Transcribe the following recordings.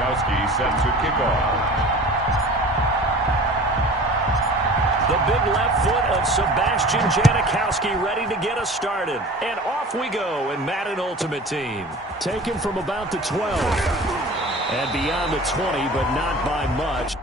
Janikowski set to kick off. The big left foot of Sebastian Janikowski ready to get us started. And off we go in Madden Ultimate Team. Taken from about the 12. And beyond the 20, but not by much.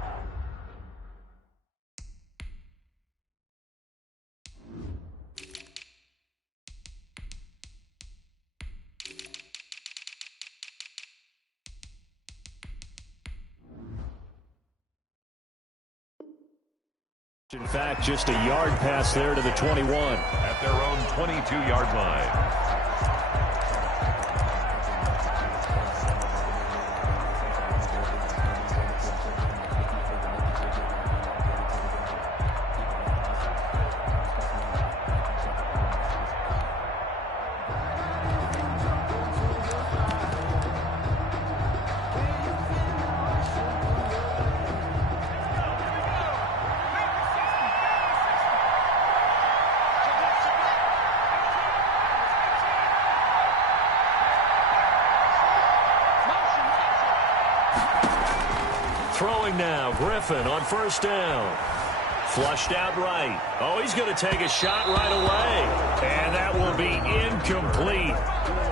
In fact, just a yard pass there to the 21. At their own 22-yard line. Throwing now, Griffin on first down. Flushed out right. Oh, he's going to take a shot right away. And that will be incomplete.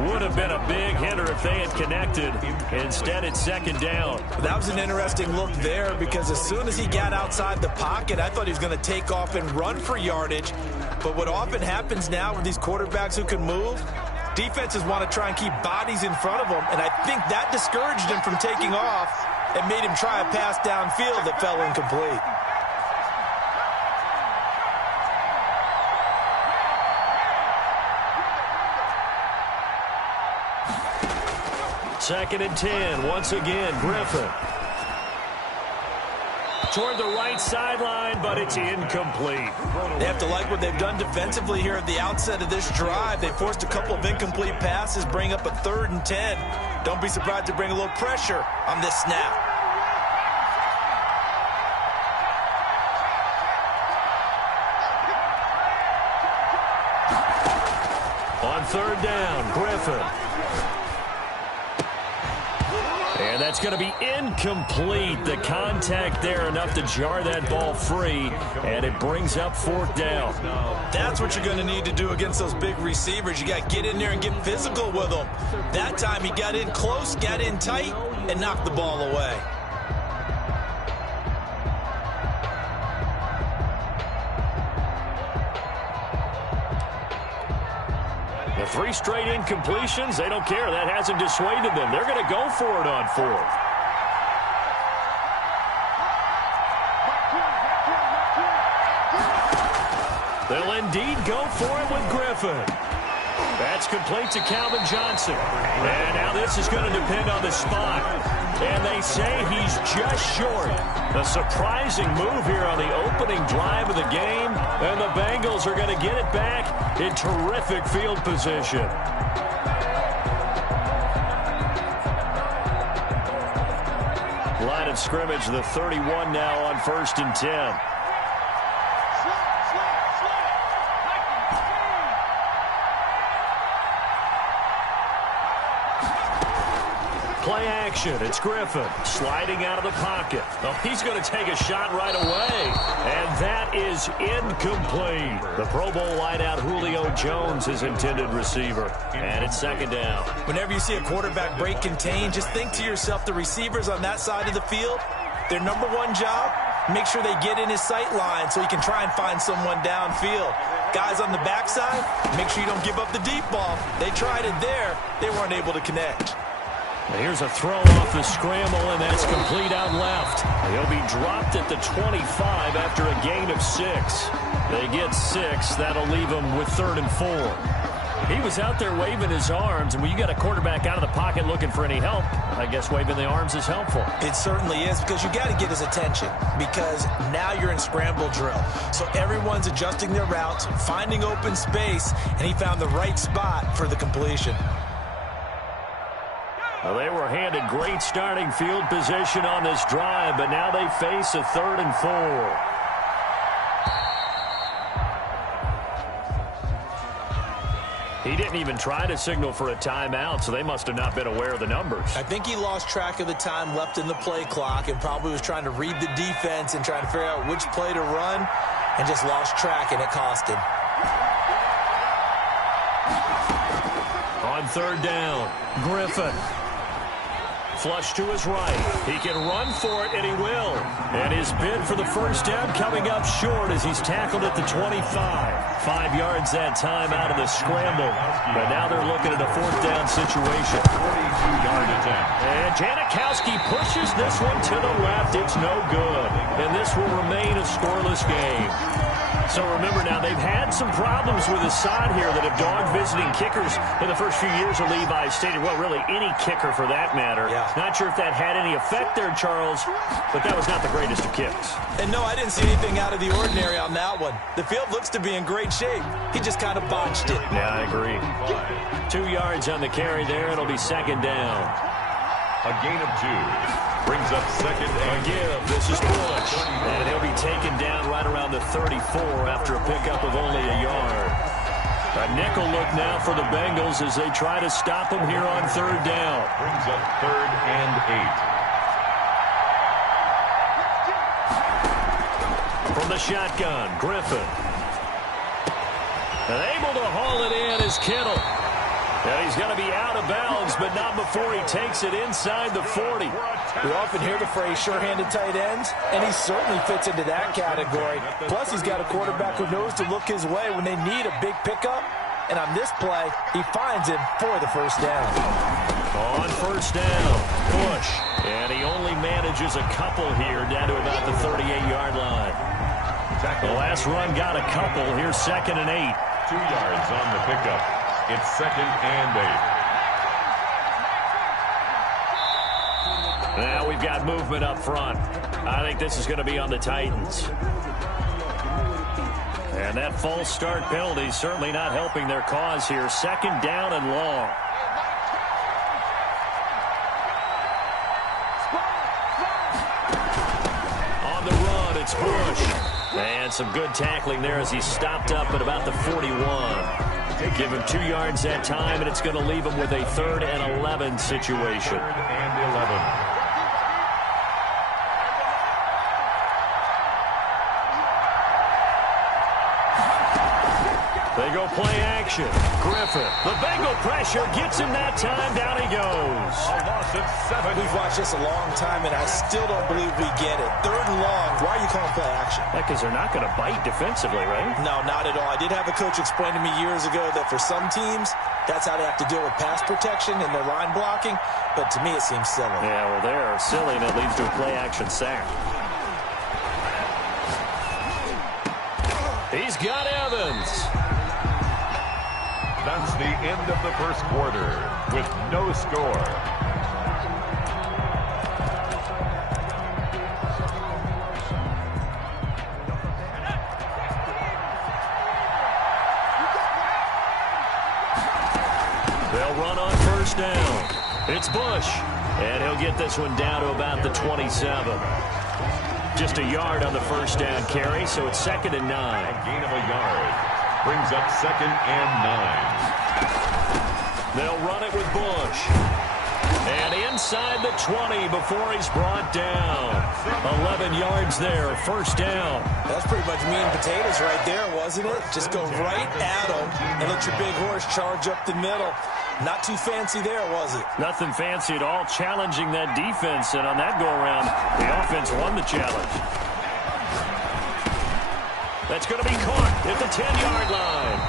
Would have been a big hitter if they had connected. Instead, it's second down. That was an interesting look there because as soon as he got outside the pocket, I thought he was going to take off and run for yardage. But what often happens now with these quarterbacks who can move, defenses want to try and keep bodies in front of them. And I think that discouraged him from taking off and made him try a pass downfield that fell incomplete. Second and 10. Once again, Griffin. Toward the right sideline, but it's incomplete. They have to like what they've done defensively here at the outset of this drive. They forced a couple of incomplete passes, bring up a 3rd and 10. Don't be surprised to bring a little pressure on this snap. On 3rd down, Griffin. And that's going to be incomplete. The contact there enough to jar that ball free, and it brings up 4th down. That's what you're going to need to do against those big receivers. You got to get in there and get physical with them. That time he got in close, got in tight, and knocked the ball away. The 3 straight incompletions, they don't care. That hasn't dissuaded them. They're going to go for it on 4th. They'll indeed go for it with Griffin. That's complete to Calvin Johnson. And now this is going to depend on the spot. And they say he's just short. A surprising move here on the opening drive of the game. And the Bengals are going to get it back in terrific field position. Line of scrimmage, the 31 now on 1st and 10. Play action. It's Griffin sliding out of the pocket. Oh, he's going to take a shot right away. And that is incomplete. The Pro Bowl wideout Julio Jones, his intended receiver. And it's 2nd down. Whenever you see a quarterback break contain, just think to yourself, the receivers on that side of the field, their number one job, make sure they get in his sight line so he can try and find someone downfield. Guys on the backside, make sure you don't give up the deep ball. They tried it there. They weren't able to connect. Here's a throw off the scramble, and that's complete out left. He'll be dropped at the 25 after a gain of 6. They get 6. That'll leave him with 3rd and 4. He was out there waving his arms, and when you got a quarterback out of the pocket looking for any help, I guess waving the arms is helpful. It certainly is, because you got to get his attention, because now you're in scramble drill. So everyone's adjusting their routes, finding open space, and he found the right spot for the completion. Well, they were handed great starting field position on this drive, but now they face a 3rd and 4. He didn't even try to signal for a timeout, so they must have not been aware of the numbers. I think he lost track of the time left in the play clock and probably was trying to read the defense and trying to figure out which play to run and just lost track, and it cost him. On third down, Griffin. Flush to his right. He can run for it, and he will. And his bid for the first down coming up short as he's tackled at the 25. 5 yards that time out of the scramble. But now they're looking at a fourth down situation. 42-yard attempt. And Janikowski pushes this one to the left. It's no good. And this will remain a scoreless game. So remember now, they've had some problems with the side here that have dogged visiting kickers in the first few years of Levi Stadium. Well, really, any kicker for that matter. Yeah. Not sure if that had any effect there, Charles, but that was not the greatest of kicks. And no, I didn't see anything out of the ordinary on that one. The field looks to be in great shape. He just kind of botched it. Yeah, I agree. 2 yards on the carry there. It'll be second down. A gain of 2. Brings up second and Again, this is Bush. And he'll be taken down right around the 34 after a pickup of only a yard. A nickel look now for the Bengals as they try to stop him here on third down. brings up third and 8. From the shotgun, Griffin. And able to haul it in is Kittle. And he's going to be out of bounds, but not before he takes it inside the 40. We often hear the phrase sure-handed tight ends, and he certainly fits into that category. Plus, he's got a quarterback who knows to look his way when they need a big pickup. And on this play, he finds him for the first down. On first down, Bush. And he only manages a couple here down to about the 38-yard line. The last run got a couple. Here's second and 8. 2 yards on the pickup. It's second and 8. Now we've got movement up front. I think this is going to be on the Titans. And that false start penalty is certainly not helping their cause here. Second down and long. On the run, it's Bush. And some good tackling there as he stopped up at about the 41. Give him 2 yards that time, and it's going to leave him with a 3rd and 11 situation. 3rd and 11. They go play action. Griffin. The Bengal pressure gets him that time. Down he goes. A loss of 7. We've watched this a long time, and I still don't believe we get it. 3rd and long. Why are you calling play action? Because they're not going to bite defensively, right? No, not at all. I did have a coach explain to me years ago that for some teams, that's how they have to deal with pass protection and their line blocking. But to me, it seems silly. Yeah, well, they're silly, and it leads to a play action sack. He's got Evans. That's the end of the first quarter with no score. They'll run on first down. It's Bush, and he'll get this one down to about the 27. Just a yard on the first down carry, so it's second and 9. A gain of a yard. Brings up second and 9. They'll run it with Bush. And inside the 20 before he's brought down. 11 yards there, first down. That's pretty much meat and potatoes right there, wasn't it? Just go right at him and let your big horse charge up the middle. Not too fancy there, was it? Nothing fancy at all, challenging that defense. And on that go-around, the offense won the challenge. That's going to be caught at the 10-yard line.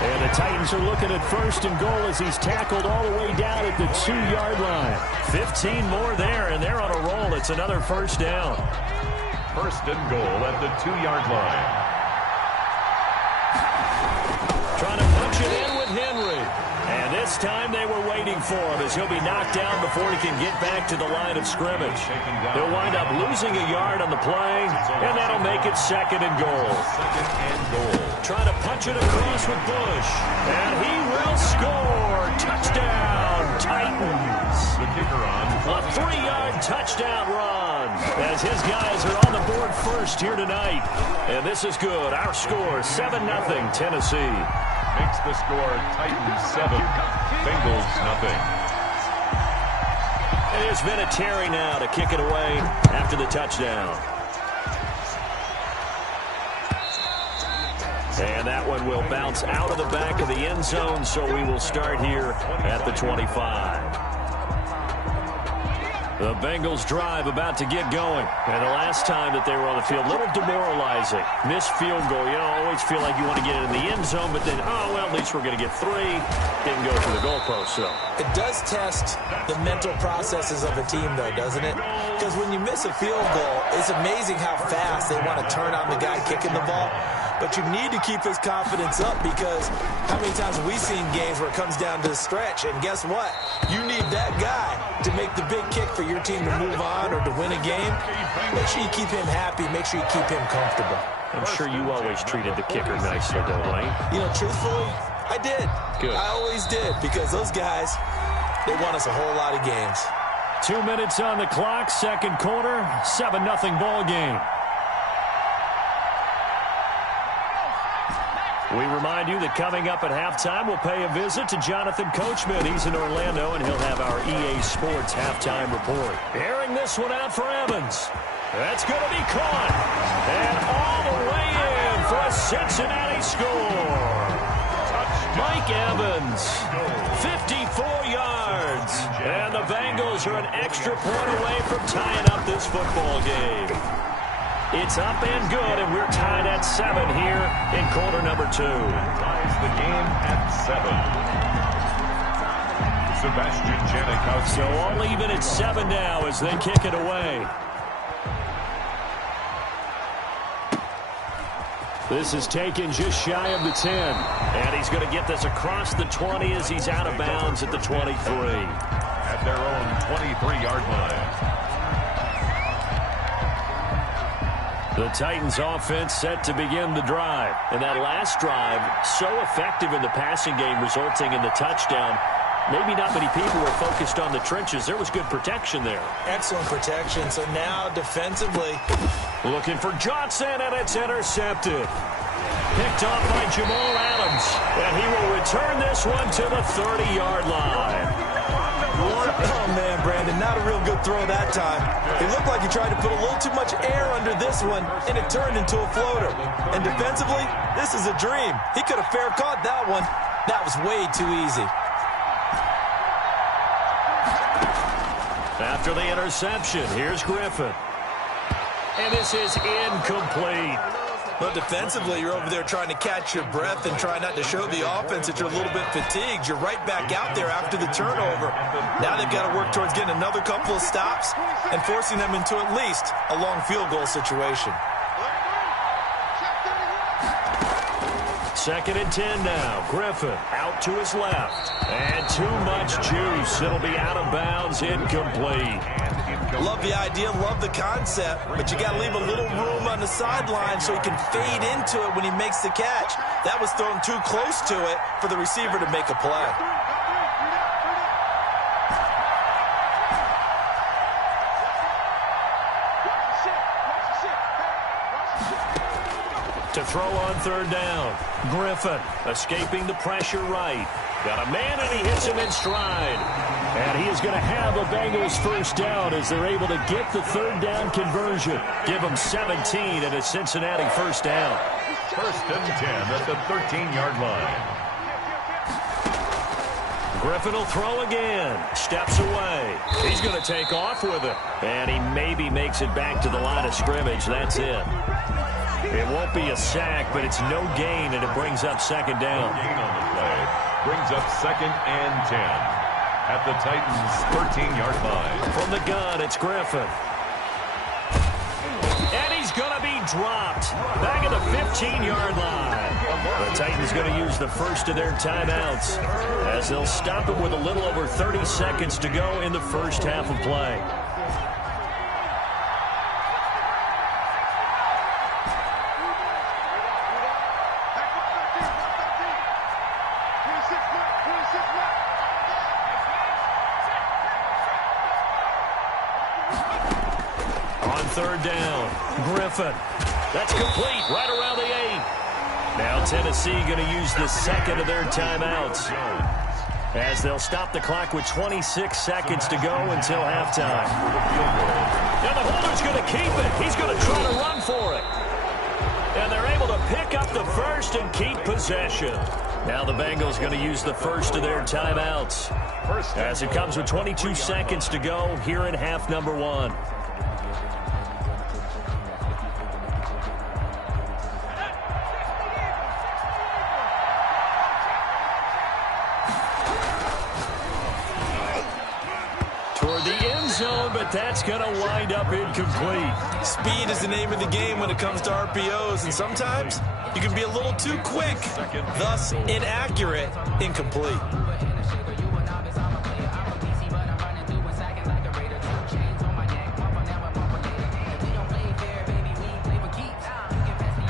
And the Titans are looking at first and goal as he's tackled all the way down at the 2-yard line. 15 more there, and they're on a roll. It's another first down. First and goal at the 2-yard line. Trying to punch it in with Henry. And this time they were waiting for him as he'll be knocked down before he can get back to the line of scrimmage. He'll wind up losing a yard on the play, and that'll make it second and goal. Second and goal. Trying to punch it across with Bush. And he will score. Touchdown, Titans. The kicker on. A 3-yard touchdown run as his guys are on the board first here tonight. And this is good. Our score, 7-0 Tennessee. Makes the score Titans 7, Bengals nothing. And there's Vinatieri now to kick it away after the touchdown. And that one will bounce out of the back of the end zone, so we will start here at the 25. The Bengals drive about to get going. And the last time that they were on the field, a little demoralizing. Missed field goal. You know, always feel like you want to get it in the end zone, but then, oh, well, at least we're going to get 3. Didn't go through the goalpost, so. It does test the mental processes of a team, though, doesn't it? Because when you miss a field goal, it's amazing how fast they want to turn on the guy kicking the ball. But you need to keep his confidence up, because how many times have we seen games where it comes down to the stretch, and guess what? You need that guy to make the big kick for your team to move on or to win a game. Make sure you keep him happy. Make sure you keep him comfortable. I'm sure you always treated the kicker nicely, though, Wayne. You know, truthfully, I did. Good. I always did, because those guys, they won us a whole lot of games. 2 minutes on the clock, second quarter, 7-0 ball game. We remind you that coming up at halftime, we'll pay a visit to Jonathan Coachman. He's in Orlando, and he'll have our EA Sports halftime report. Airing this one out for Evans. That's going to be caught. And all the way in for a Cincinnati score. Mike Evans, 54 yards. And the Bengals are an extra point away from tying up this football game. It's up and good, and we're tied at 7 here in quarter number 2. Ties the game at 7. Sebastian Janikowski. So all even at 7 now as they kick it away. This is taken just shy of the 10. And he's going to get this across the 20 as he's out of bounds at the 23. At their own 23-yard line. The Titans offense set to begin the drive. And that last drive, so effective in the passing game, resulting in the touchdown. Maybe not many people were focused on the trenches. There was good protection there. Excellent protection. So now defensively, looking for Johnson, and it's intercepted. Picked off by Jamal Adams. And he will return this one to the 30-yard line. Oh, man, Brandon, not a real good throw that time. It looked like he tried to put a little too much air under this one, and it turned into a floater. And defensively, this is a dream. He could have fair caught that one. That was way too easy. After the interception, here's Griffin. And this is incomplete. But defensively, you're over there trying to catch your breath and try not to show the offense that you're a little bit fatigued. You're right back out there after the turnover. Now they've got to work towards getting another couple of stops and forcing them into at least a long field goal situation. 2nd and 10 now. Griffin out to his left. And too much juice. It'll be out of bounds, incomplete. Love the idea, love the concept, but you got to leave a little room on the sideline so he can fade into it when he makes the catch. That was thrown too close to it for the receiver to make a play. To throw on 3rd down. Griffin escaping the pressure right. Got a man, and he hits him in stride. And he is going to have a Bengals first down as they're able to get the 3rd down conversion. Give them 17 and a Cincinnati first down. 1st and 10 at the 13-yard line. Griffin will throw again. Steps away. He's going to take off with it. And he maybe makes it back to the line of scrimmage. That's it. It won't be a sack, but it's no gain, and it brings up 2nd down. Gain on the play. Brings up 2nd and 10 at the Titans' 13-yard line. From the gun, it's Griffin. And he's going to be dropped. Back at the 15-yard line. The Titans going to use the first of their timeouts as they'll stop it with a little over 30 seconds to go in the first half of play. On 3rd down, Griffin. That's complete right around the 8. Now Tennessee going to use the second of their timeouts, as they'll stop the clock with 26 seconds to go until halftime. Now the holder's going to keep it. He's going to try to run for it. And they're able to pick up the first and keep possession. Now the Bengals going to use the first of their timeouts, as it comes with 22 seconds to go here in half number one. Toward the end zone, but that's going to wind up incomplete. Speed is the name of the game when it comes to RPOs, and sometimes you can be a little too quick, thus inaccurate, incomplete.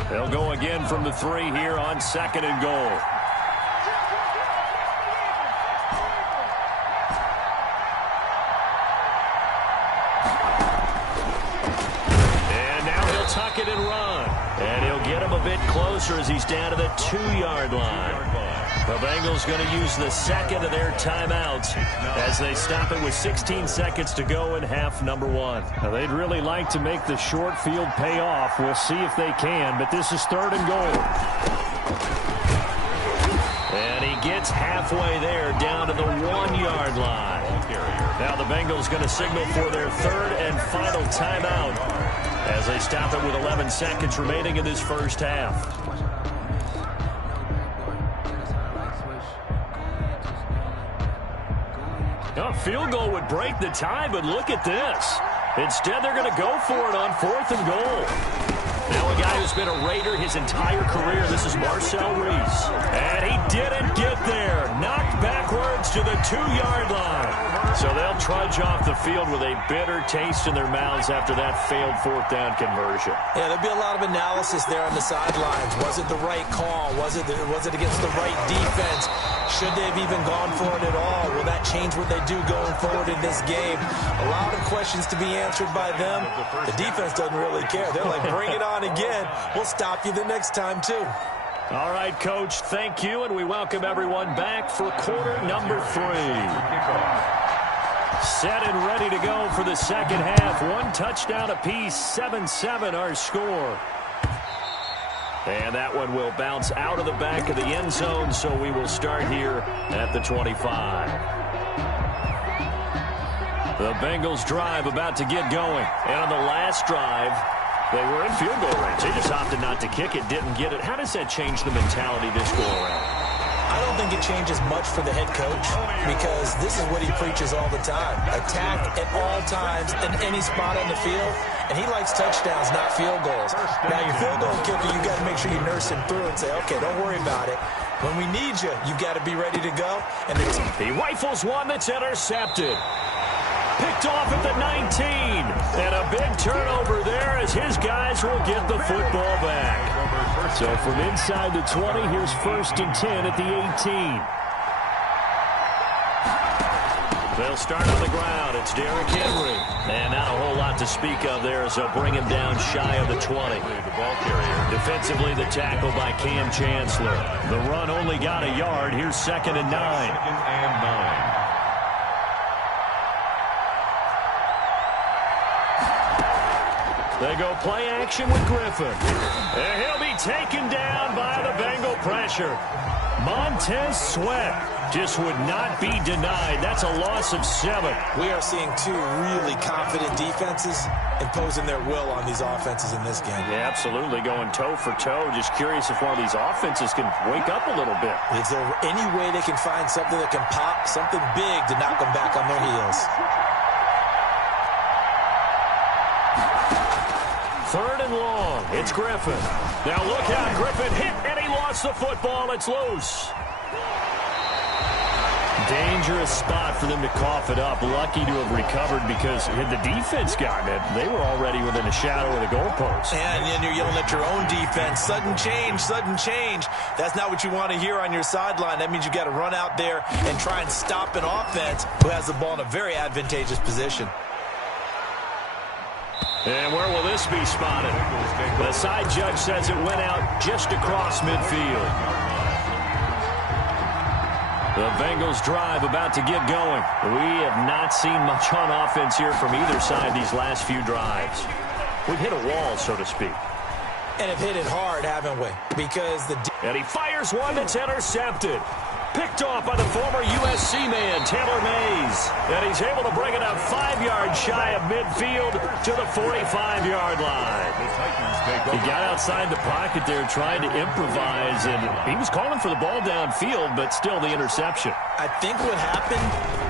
They'll go again from the 3 here on second and goal. Tuck it and run. And he'll get him a bit closer as he's down to the 2-yard line. The Bengals going to use the second of their timeouts as they stop it with 16 seconds to go in half number one. Now, they'd really like to make the short field pay off. We'll see if they can, but this is third and goal. And he gets halfway there, down to the 1-yard line. Now the Bengals going to signal for their third and final timeout as they stop it with 11 seconds remaining in this first half. A field goal would break the tie, but look at this. Instead, they're going to go for it on fourth and goal. Now a guy who's been a Raider his entire career, this is Marcel Reese. And he didn't get there. Knocked backwards to the 2-yard line. So they'll trudge off the field with a bitter taste in their mouths after that failed fourth down conversion. Yeah, there'll be a lot of analysis there on the sidelines. Was it the right call? Was it against the right defense? Should they have even gone for it at all? Will that change what they do going forward in this game? A lot of questions to be answered by them. The defense doesn't really care. They're like, bring it on again. We'll stop you the next time, too. All right, Coach, thank you, and we welcome everyone back for quarter number 3. Set and ready to go for the second half. 1 touchdown apiece, 7-7 our score. And that one will bounce out of the back of the end zone, so we will start here at the 25. The Bengals drive about to get going. And on the last drive, they were in field goal range. They just opted not to kick it, didn't get it. How does that change the mentality this go around? I don't think it changes much for the head coach because this is what he preaches all the time. Attack at all times in any spot on the field, and he likes touchdowns, not field goals. Now, your field goal kicker, you got to make sure you nurse him through and say, okay, don't worry about it. When we need you, you got to be ready to go. And he rifles one that's intercepted. Picked off at the 19. And a big turnover there as his guys will get the football back. So from inside the 20, here's 1st and 10 at the 18. They'll start on the ground. It's Derrick Henry. And not a whole lot to speak of there as they'll bring him down shy of the 20. Defensively, the tackle by Cam Chancellor. The run only got a yard. Here's 2nd and 9. 2nd and 9. They go play action with Griffin. And he'll be taken down by the Bengal pressure. Montez Sweat just would not be denied. That's a loss of 7. We are seeing 2 really confident defenses imposing their will on these offenses in this game. Yeah, absolutely, going toe for toe. Just curious if one of these offenses can wake up a little bit. Is there any way they can find something that can pop, something big to knock them back on their heels? 3rd and long. It's Griffin. Now look out. Griffin hit, and he lost the football. It's loose. Dangerous spot for them to cough it up. Lucky to have recovered because had the defense gotten it, they were already within a shadow of the goalpost. And then you're yelling at your own defense. Sudden change, sudden change. That's not what you want to hear on your sideline. That means you got to run out there and try and stop an offense who has the ball in a very advantageous position. And where will this be spotted? The side judge says it went out just across midfield. The Bengals drive about to get going. We have not seen much on offense here from either side these last few drives. We've hit a wall, so to speak. And have hit it hard, haven't we? Because and he fires one that's intercepted. Picked off by the former USC man, Taylor Mays. And he's able to bring it up 5 yards shy of midfield to the 45-yard line. He got outside the pocket there trying to improvise, and he was calling for the ball downfield, but still the interception. I think what happened,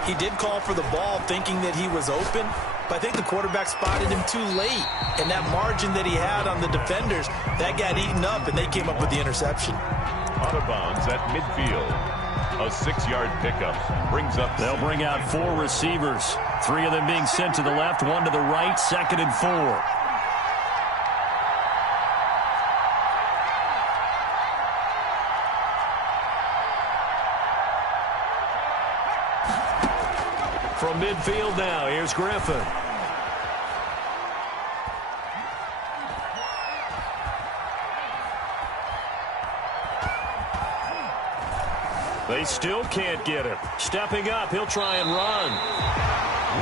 he did call for the ball thinking that he was open, but I think the quarterback spotted him too late. And that margin that he had on the defenders, that got eaten up, and they came up with the interception. Out of bounds at midfield. A 6-yard pickup brings up. They'll bring out 4 receivers. 3 of them being sent to the left, 1 to the right, 2nd and 4. From midfield now, here's Griffin. They still can't get him. Stepping up, he'll try and run.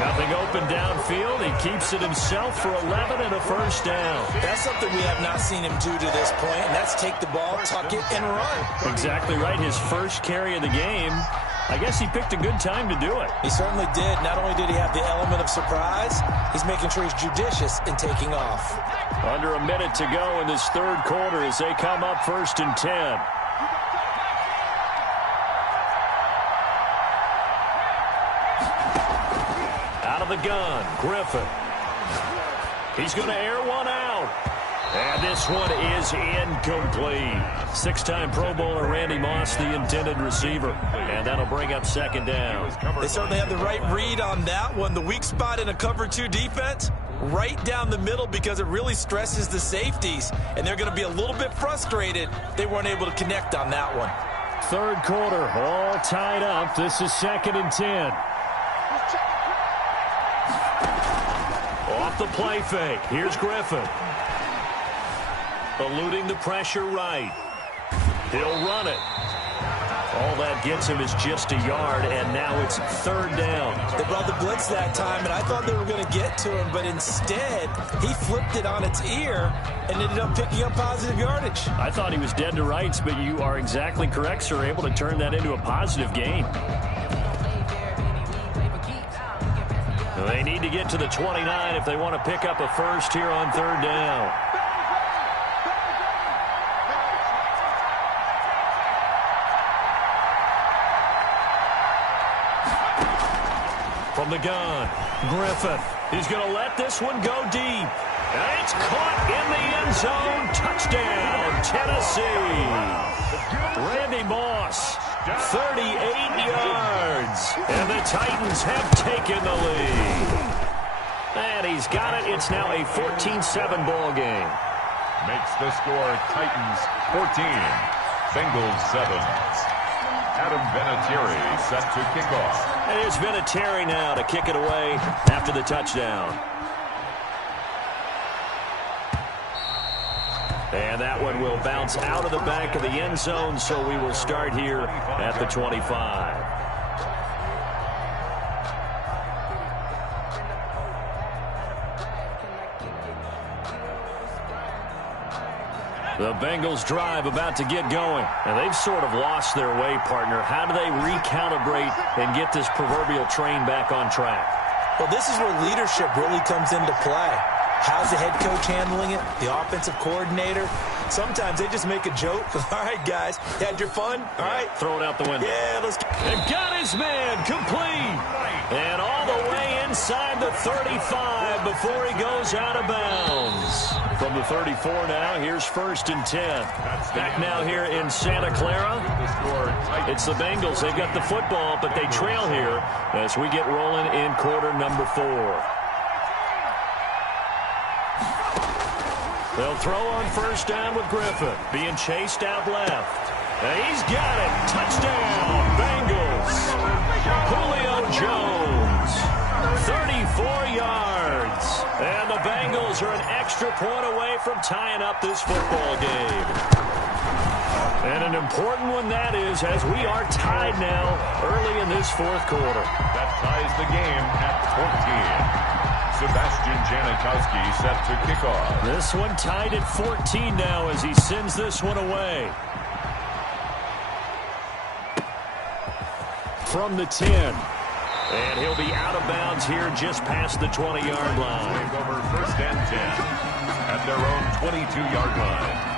Nothing open downfield. He keeps it himself for 11 and a first down. That's something we have not seen him do to this point, and that's take the ball, tuck it, and run. Exactly right. His first carry of the game. I guess he picked a good time to do it. He certainly did. Not only did he have the element of surprise, he's making sure he's judicious in taking off. Under a minute to go in this third quarter as they come up 1st and 10. The gun, Griffin. He's going to air one out. And this one is incomplete. 6-time Pro Bowler Randy Moss, the intended receiver. And that'll bring up 2nd down. They certainly have the right read on that one. The weak spot in a cover 2 defense, right down the middle because it really stresses the safeties. And they're going to be a little bit frustrated they weren't able to connect on that one. Third quarter, all tied up. This is 2nd and 10. Off the play fake. Here's Griffin. Eluding the pressure right. He'll run it. All that gets him is just a yard, and now it's 3rd down. They brought the blitz that time, and I thought they were going to get to him, but instead, he flipped it on its ear and ended up picking up positive yardage. I thought he was dead to rights, but you are exactly correct, sir. Able to turn that into a positive gain. They need to get to the 29 if they want to pick up a first here on 3rd down. From the gun, Griffin. He's going to let this one go deep. And it's caught in the end zone. Touchdown, Tennessee. Randy Moss, 38 yards. And the Titans have taken the lead. And he's got it. It's now a 14-7 ball game. Makes the score Titans 14, Bengals 7. Adam Vinatieri set to kick off. And it's Vinatieri now to kick it away after the touchdown. And that one will bounce out of the back of the end zone, so we will start here at the 25. The Bengals drive about to get going, and they've sort of lost their way, partner. How do they recalibrate and get this proverbial train back on track? Well, this is where leadership really comes into play. How's the head coach handling it? The offensive coordinator? Sometimes they just make a joke. All right, guys, you had your fun? All right. Throw it out the window. Yeah, let's go. And got his man complete. And all the way inside the 35 before he goes out of bounds. From the 34 now, here's 1st and 10. Back now here in Santa Clara. It's the Bengals. They've got the football, but they trail here as we get rolling in quarter number 4. They'll throw on 1st down with Griffin. Being chased out left. And he's got it. Touchdown, Bengals. Julio Jones. 34 yards. And the Bengals are extra point away from tying up this football game. And an important one that is, as we are tied now early in this fourth quarter. That ties the game at 14. Sebastian Janikowski set to kick off. This one tied at 14 now as he sends this one away. From the 10. And he'll be out of bounds here just past the 20-yard line. Take over first and 10 at their own 22-yard line.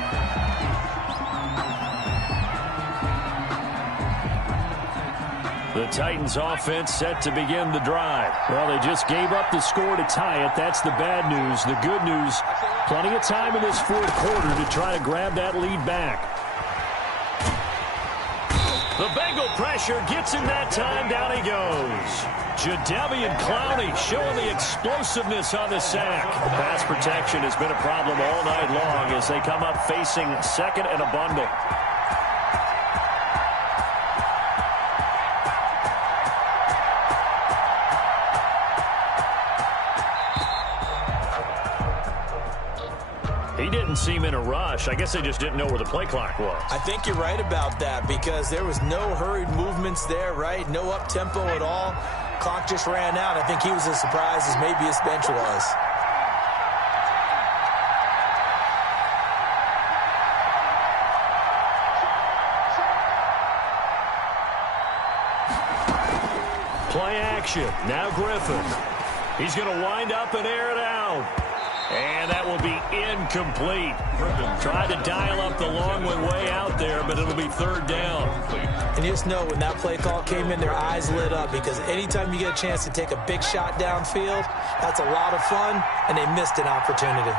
The Titans offense set to begin the drive. Well, they just gave up the score to tie it. That's the bad news. The good news, plenty of time in this fourth quarter to try to grab that lead back. The Bengal pressure gets him that time. Down he goes. Jadeveon Clowney showing the explosiveness on the sack. Pass protection has been a problem all night long as they come up facing second and a bundle. He didn't seem in a rush. I guess they just didn't know where the play clock was. I think you're right about that because there was no hurried movements there, right? No up-tempo at all. Clock just ran out. I think he was as surprised as maybe his bench was. Play action. Now Griffin. He's going to wind up and air it out. And that will be incomplete. Tried to dial up the long one way out there, but it'll be third down. And just know when that play call came in, their eyes lit up because anytime you get a chance to take a big shot downfield, that's a lot of fun, and they missed an opportunity.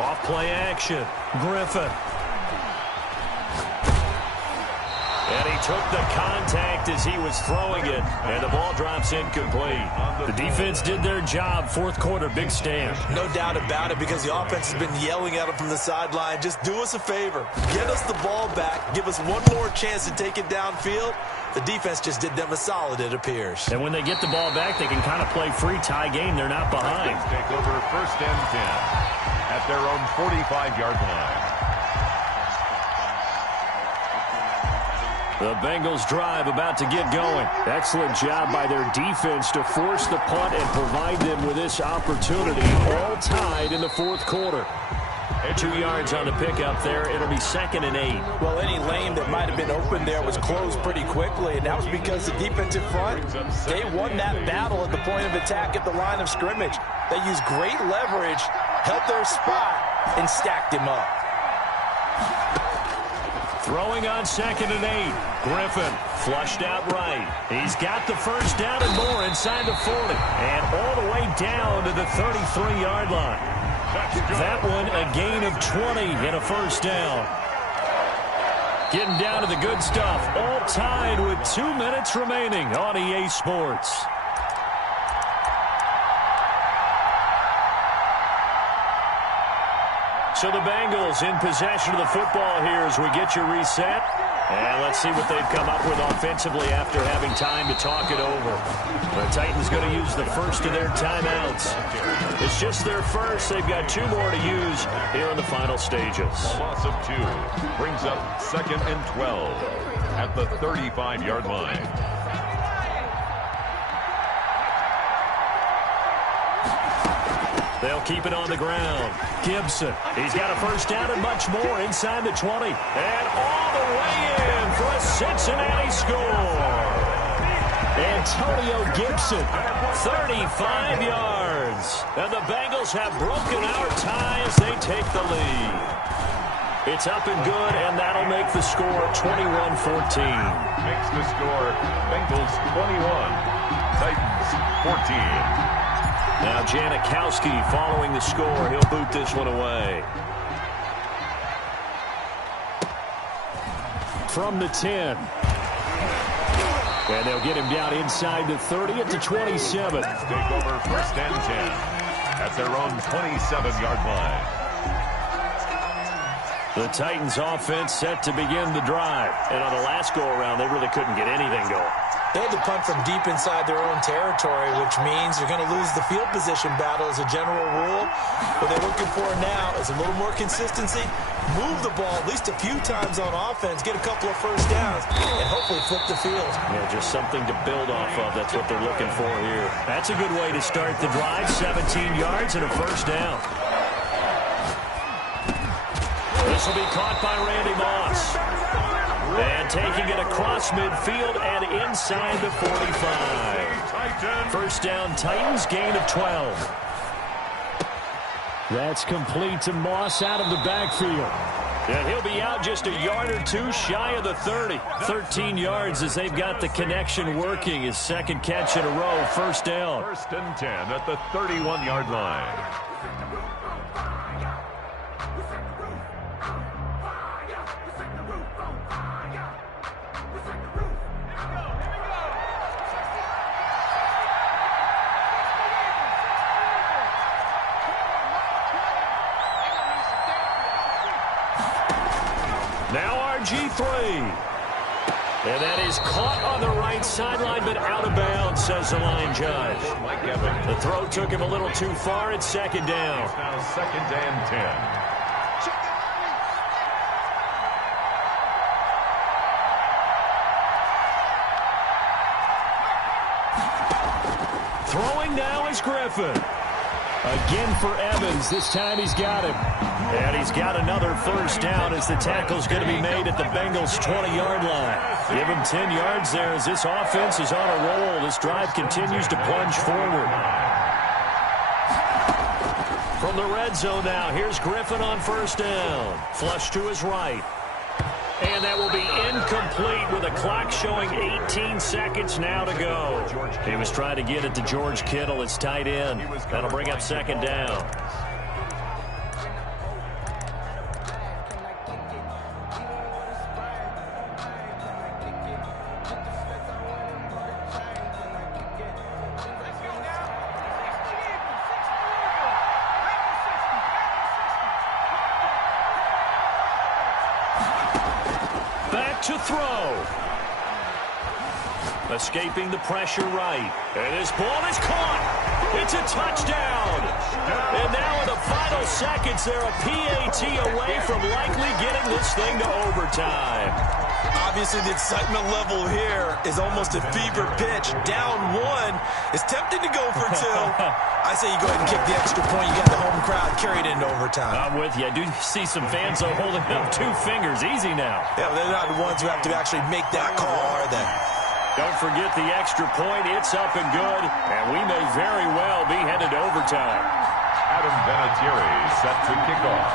Off play action. Griffin. And he took the contact as he was throwing it, and the ball drops incomplete. The defense did their job. Fourth quarter, big stand. No doubt about it because the offense has been yelling at him from the sideline. Just do us a favor. Get us the ball back. Give us one more chance to take it downfield. The defense just did them a solid, it appears. And when they get the ball back, they can kind of play free tie game. They're not behind. Take over first and 10 at their own 45-yard line. The Bengals drive about to get going. Excellent job by their defense to force the punt and provide them with this opportunity. All tied in the fourth quarter. 2 yards on the pickup there. It'll be second and 8. Well, any lane that might have been open there was closed pretty quickly, and that was because the defensive front, they won that battle at the point of attack at the line of scrimmage. They used great leverage, held their spot, and stacked him up. Throwing on second and 8. Griffin flushed out right. He's got the first down and more inside the 40. And all the way down to the 33-yard line. That one a gain of 20 and a first down. Getting down to the good stuff. All tied with 2 minutes remaining on EA Sports. So the Bengals in possession of the football here as we get you reset. And let's see what they've come up with offensively after having time to talk it over. The Titans going to use the first of their timeouts. It's just their first. They've got 2 more to use here in the final stages. A loss of 2 brings up second and 12 at the 35-yard line. They'll keep it on the ground. Gibson, he's got a first down and much more inside the 20. And all the way in for a Cincinnati score. Antonio Gibson, 35 yards. And the Bengals have broken our tie as they take the lead. It's up and good, and that'll make the score 21-14. Makes the score Bengals 21, Titans 14. Now Janikowski following the score. He'll boot this one away. From the 10. And they'll get him down inside the 30 at the 27. Take over first and 10 at their own 27-yard line. The Titans offense set to begin the drive. And on the last go-around, they really couldn't get anything going. They had to punt from deep inside their own territory, which means you're going to lose the field position battle as a general rule. What they're looking for now is a little more consistency, move the ball at least a few times on offense, get a couple of first downs, and hopefully flip the field. Yeah, just something to build off of. That's what they're looking for here. That's a good way to start the drive. 17 yards and a first down. This will be caught by Randy Moss. And taking it across midfield and inside the 45. First down, Titans, gain of 12. That's complete to Moss out of the backfield. And he'll be out just a yard or two shy of the 30. 13 yards as they've got the connection working. His second catch in a row, first down. First and 10 at the 31-yard line. RG3. And that is caught on the right sideline, but out of bounds, says the line judge. The throw took him a little too far. It's second down. It's now second and 10. Throwing now is Griffin. Again for Evans. This time he's got him. And he's got another first down as the tackle's going to be made at the Bengals' 20-yard line. Give him 10 yards there as this offense is on a roll. This drive continues to plunge forward. From the red zone now, here's Griffin on first down. Flush to his right. And that will be incomplete with a clock showing 18 seconds now to go. He was trying to get it to George Kittle, his tight end. That'll bring up second down. To throw. Escaping the pressure right. And this ball is caught. It's a touchdown. And now in the final seconds, they're a PAT away from likely getting this thing to overtime. Obviously, the excitement level here is almost a fever pitch. Down one. It's tempting to go for two. I say you go ahead and kick the extra point. You got the home crowd carried into overtime. I'm with you. I do see some fans holding up 2 fingers. Easy now. Yeah, they're not the ones who have to actually make that call, are they? Don't forget the extra point. It's up and good. And we may very well be headed to overtime. Adam Vinatieri set to kick off.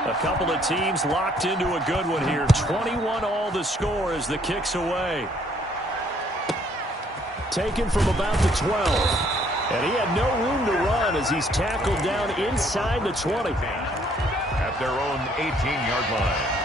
A couple of teams locked into a good one here. 21 all the score as the kick's away. Taken from about the 12. And he had no room to run as he's tackled down inside the 20. At their own 18-yard line.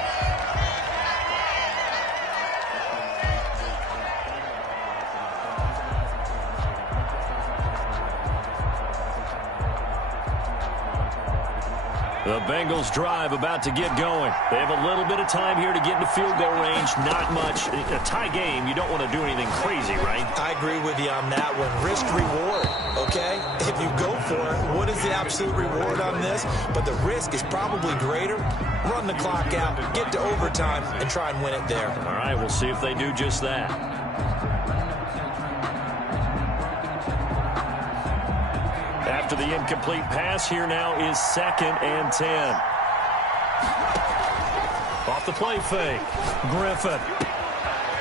The Bengals drive about to get going. They have a little bit of time here to get into field goal range. Not much. A tie game, you don't want to do anything crazy, right? I agree with you on that one. Risk reward, okay? If you go for it, what is the absolute reward on this? But the risk is probably greater. Run the clock out, get to overtime, and try and win it there. All right, we'll see if they do just that. After the incomplete pass, here now is second and 10. Off the play fake. Griffin.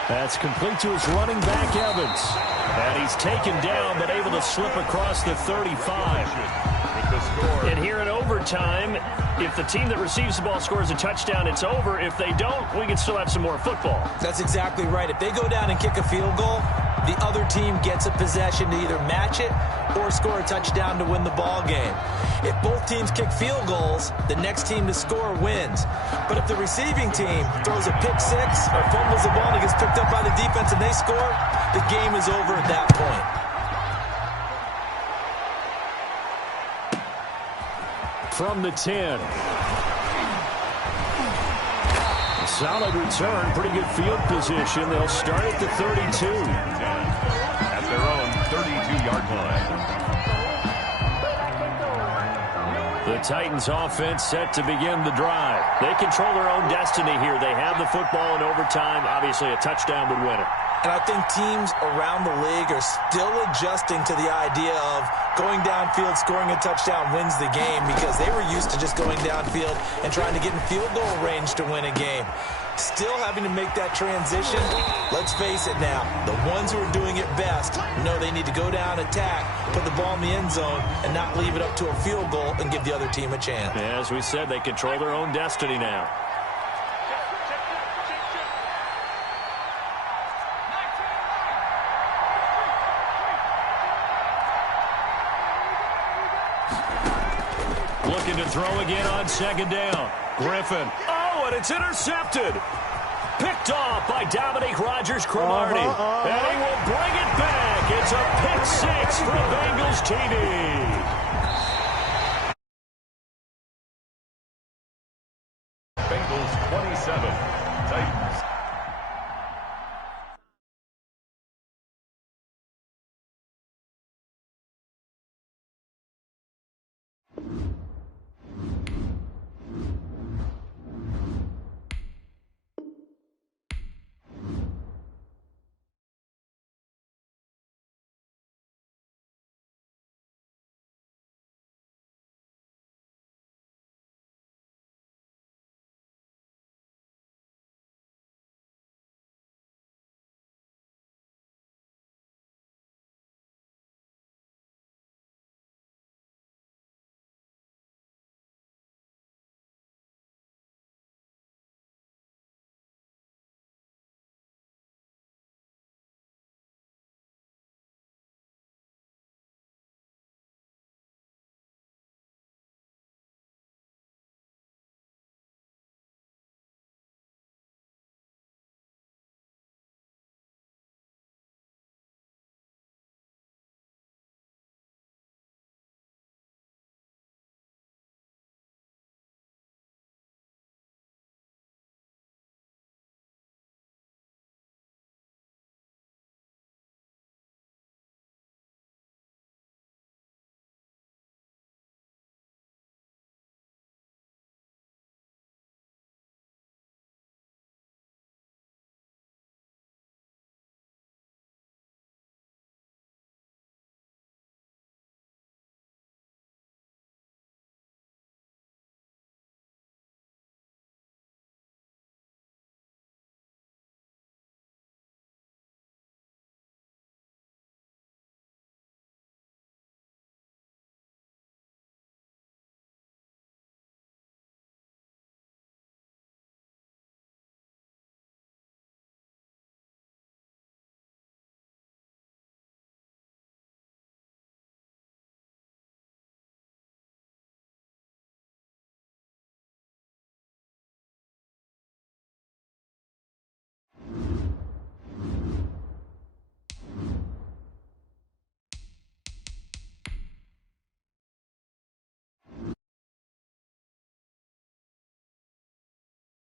That's complete to his running back, Evans. And he's taken down, but able to slip across the 35. And here in overtime, if the team that receives the ball scores a touchdown, it's over. If they don't, we can still have some more football. That's exactly right. If they go down and kick a field goal, the other team gets a possession to either match it or score a touchdown to win the ball game. If both teams kick field goals, the next team to score wins. But if the receiving team throws a pick six or fumbles the ball and it gets picked up by the defense and they score, the game is over at that point. From the 10. Solid return, pretty good field position. They'll start at the 32. At their own 32-yard line. The Titans offense set to begin the drive. They control their own destiny here. They have the football in overtime. Obviously, a touchdown would win it. And I think teams around the league are still adjusting to the idea of going downfield, scoring a touchdown wins the game, because they were used to just going downfield and trying to get in field goal range to win a game. Still having to make that transition. Let's face it now, the ones who are doing it best know they need to go down, attack, put the ball in the end zone, and not leave it up to a field goal and give the other team a chance. Yeah, as we said, they control their own destiny now. Looking to throw again on second down. Griffin. Oh, and it's intercepted. Picked off by Dominique Rodgers-Cromartie. And he will bring it back. It's a pick six for Bengals TV. Bengals 27,